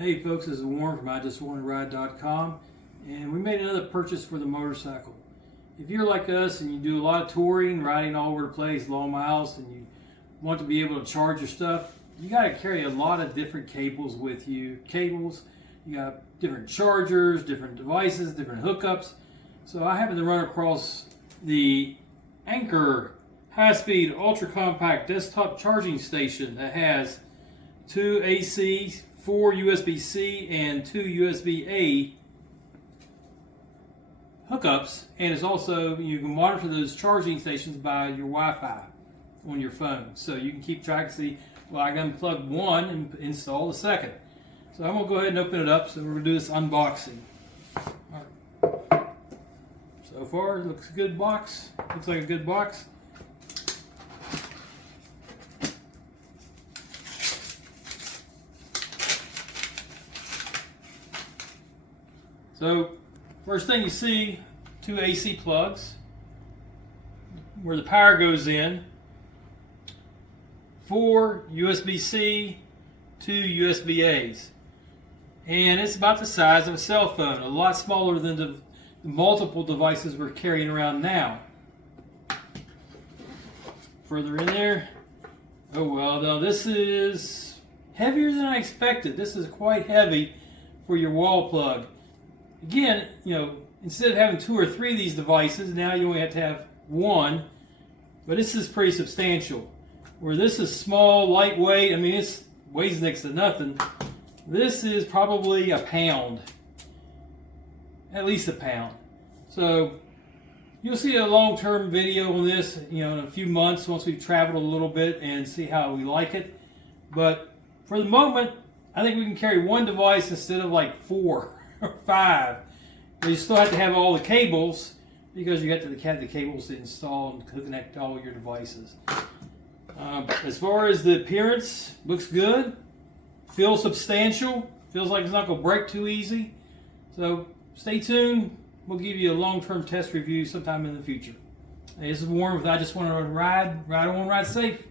Hey folks, this is Warren from IJustWannaRide.com, and we made another purchase for the motorcycle. If you're like us and you do a lot of touring, riding all over the place, long miles, and you want to be able to charge your stuff, you got to carry a lot of different cables with you. You got different chargers, different devices, different hookups. So I happened to run across the Anker high-speed, ultra-compact desktop charging station that has 2 AC, 4 USB-C, and 2 USB-A hookups, and it's also, you can monitor those charging stations by your Wi-Fi on your phone, so you can keep track and see, well, I can unplug one and install the second. So I'm going to go ahead and open it up, so we're going to do this unboxing. Right. So far, it looks a good box. Looks like a good box. So, first thing you see, 2 AC plugs where the power goes in, 4 USB-C, 2 USB-A's. And it's about the size of a cell phone, a lot smaller than the multiple devices we're carrying around now. Further in there, oh well, now this is heavier than I expected. This is quite heavy for your wall plug. Again, instead of having 2 or 3 of these devices, now you only have to have 1. But this is pretty substantial. Where this is small, lightweight, I mean, it weighs next to nothing. This is probably a pound. At least a pound. So, you'll see a long-term video on this, in a few months once we've traveled a little bit and see how we like it. But for the moment, I think we can carry 1 device instead of like 4. Or 5. But you still have to have all the cables because you have to have the cables to install and connect all your devices. As far as the appearance, looks good. Feels substantial. Feels like it's not going to break too easy. So stay tuned. We'll give you a long-term test review sometime in the future. Hey, this is Warren with I Just Want to Ride. Ride on, ride safe.